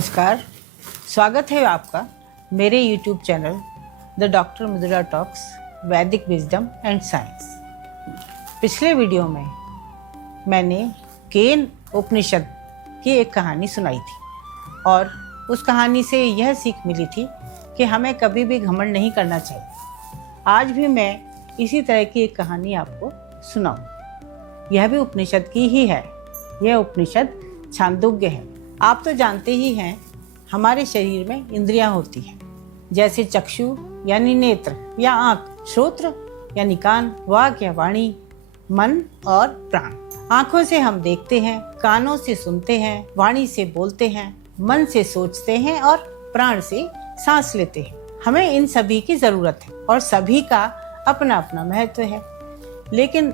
नमस्कार, स्वागत है आपका मेरे YouTube channel the doctor Mathura talks वैदिक विजडम एंड साइंस। पिछले वीडियो में मैंने केन उपनिषद की एक कहानी सुनाई थी और उस कहानी से यह सीख मिली थी कि हमें कभी भी घमंड नहीं करना चाहिए। आज भी मैं इसी तरह की एक कहानी आपको सुनाऊं। यह भी उपनिषद की ही है। यह उपनिषद छांदोग्य है। आप तो जानते ही हैं, हमारे शरीर में इंद्रियां होती हैं, जैसे चक्षु यानी नेत्र या आंख, श्रोत्र यानी कान, वाक या वाणी, मन और प्राण। आंखों से हम देखते हैं, कानों से सुनते हैं, वाणी से बोलते हैं, मन से सोचते हैं और प्राण से सांस लेते हैं। हमें इन सभी की जरूरत है और सभी का अपना अपना महत्व है। लेकिन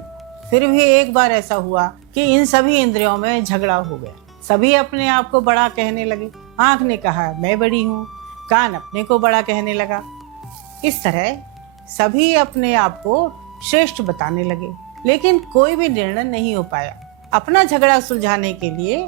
फिर भी एक बार ऐसा हुआ कि इन सभी इंद्रियों में झगड़ा हो गया। सभी अपने आप को बड़ा कहने लगे। आंख ने कहा मैं बड़ी हूँ, कान अपने को बड़ा कहने लगा। इस तरह सभी अपने आप को श्रेष्ठ बताने लगे, लेकिन कोई भी निर्णय नहीं हो पाया। अपना झगड़ा सुलझाने के लिए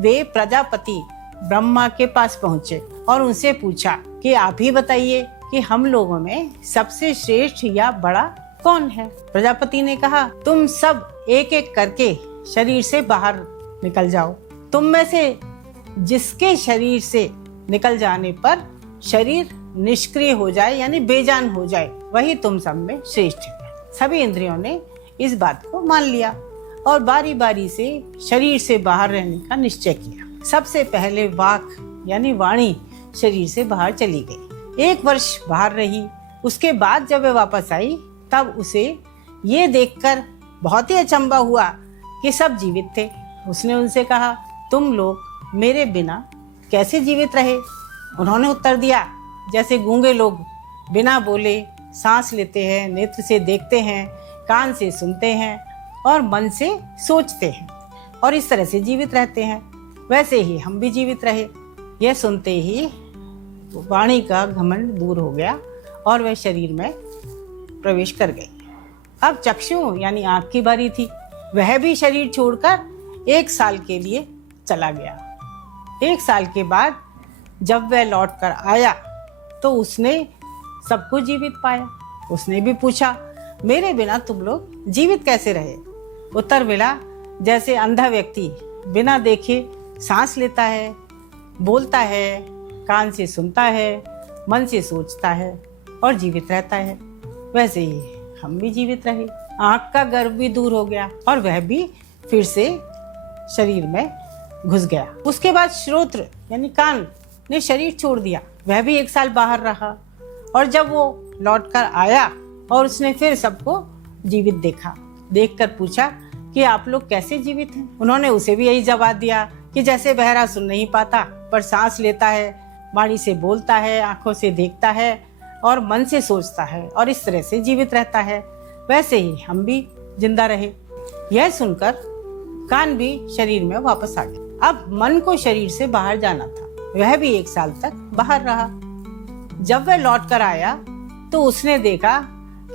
वे प्रजापति ब्रह्मा के पास पहुंचे और उनसे पूछा कि आप ही बताइए कि हम लोगों में सबसे श्रेष्ठ या बड़ा कौन है। प्रजापति ने कहा, तुम सब एक एक करके शरीर से बाहर निकल जाओ। तुम में से जिसके शरीर से निकल जाने पर शरीर निष्क्रिय हो जाए यानी बेजान हो जाए, वही तुम सब में श्रेष्ठ है। सभी इंद्रियों ने इस बात को मान लिया और बारी बारी से शरीर से बाहर रहने का निश्चय किया। सबसे पहले वाक यानी वाणी शरीर से बाहर चली गई। 1 वर्ष बाहर रही। उसके बाद जब वह वापस आई, तब उसे ये देखकर बहुत ही अचंभा हुआ कि सब जीवित थे। उसने उनसे कहा, तुम लोग मेरे बिना कैसे जीवित रहे? उन्होंने उत्तर दिया, जैसे गूंगे लोग बिना बोले सांस लेते हैं, नेत्र से देखते हैं, कान से सुनते हैं और मन से सोचते हैं और इस तरह से जीवित रहते हैं, वैसे ही हम भी जीवित रहे। यह सुनते ही वाणी का घमंड दूर हो गया और वह शरीर में प्रवेश कर गई। अब चक्षु यानी आंख की बारी थी। वह भी शरीर छोड़कर 1 साल के लिए चला गया। 1 साल के बाद जब वह लौट कर आया तो उसने सबको जीवित पाया। उसने भी पूछा, मेरे बिना तुम लोग जीवित कैसे रहे? उत्तर मिला, जैसे अंधा व्यक्ति बिना देखे सांस लेता है, बोलता है, कान से सुनता है, मन से सोचता है और जीवित रहता है, वैसे ही हम भी जीवित रहे। आंख का गर्व भी दूर हो गया और वह भी फिर से शरीर में घुस गया। उसके बाद श्रोत्र यानी कान ने शरीर छोड़ दिया। वह भी 1 साल बाहर रहा और जब वो लौटकर आया और उसने फिर सबको जीवित देखा, देखकर पूछा कि आप लोग कैसे जीवित हैं? उन्होंने उसे भी यही जवाब दिया कि जैसे बहरा सुन नहीं पाता पर सांस लेता है, वाणी से बोलता है, आंखों से देखता है और मन से सोचता है और इस तरह से जीवित रहता है, वैसे ही हम भी जिंदा रहे। यह सुनकर कान भी शरीर में वापस आ गया। अब मन को शरीर से बाहर जाना था। वह भी 1 साल तक बाहर रहा। जब वह लौट कर आया तो उसने देखा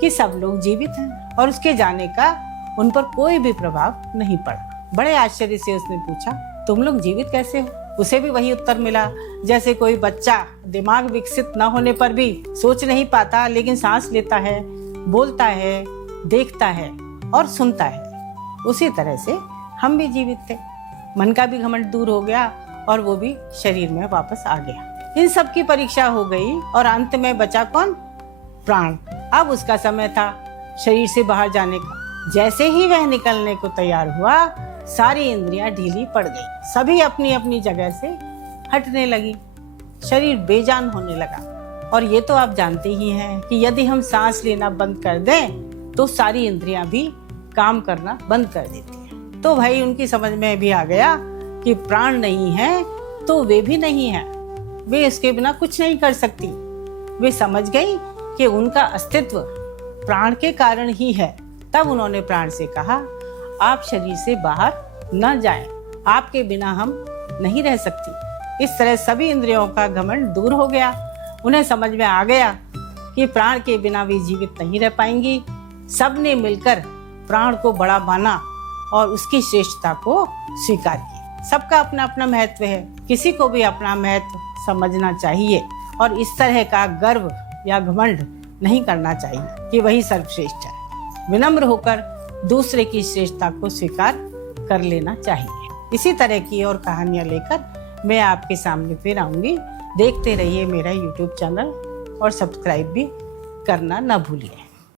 कि सब लोग जीवित हैं और उसके जाने का उन पर कोई भी प्रभाव नहीं पड़ा। बड़े आश्चर्य से उसने पूछा, तुम लोग जीवित कैसे हो? उसे भी वही उत्तर मिला, जैसे कोई बच्चा दिमाग विकसित न होने पर भी सोच नहीं पाता, लेकिन सांस लेता है, बोलता है, देखता है और सुनता है, उसी तरह से हम भी जीवित थे। मन का भी घमंड दूर हो गया और वो भी शरीर में वापस आ गया। इन सब की परीक्षा हो गई और अंत में बचा कौन? प्राण। अब उसका समय था शरीर से बाहर जाने का। जैसे ही वह निकलने को तैयार हुआ, सारी इंद्रियां ढीली पड़ गई। सभी अपनी अपनी जगह से हटने लगी। शरीर बेजान होने लगा। और ये तो आप जानते ही हैं कि यदि हम सांस लेना बंद कर दें तो सारी इंद्रियां भी काम करना बंद कर देती हैं। तो भाई उनकी समझ में भी आ गया कि प्राण नहीं है तो वे भी नहीं है, वे इसके बिना कुछ नहीं कर सकती। वे समझ गई कि उनका अस्तित्व प्राण के कारण ही है। तब उन्होंने प्राण से कहा, आप शरीर से बाहर न जाएं, आपके बिना हम नहीं रह सकती। इस तरह सभी इंद्रियों का घमंड दूर हो गया। उन्हें समझ में आ गया कि प्राण के बिना वे जीवित नहीं रह पाएंगी। सबने मिलकर प्राण को बड़ा माना और उसकी श्रेष्ठता को स्वीकार किया। सबका अपना अपना महत्व है। किसी को भी अपना महत्व समझना चाहिए और इस तरह का गर्व या घमंड नहीं करना चाहिए कि वही सर्वश्रेष्ठ है। विनम्र होकर दूसरे की श्रेष्ठता को स्वीकार कर लेना चाहिए। इसी तरह की और कहानियाँ लेकर मैं आपके सामने फिर आऊँगी। देखते रहिए मेरा YouTube चैनल और सब्सक्राइब भी करना न भूलिए।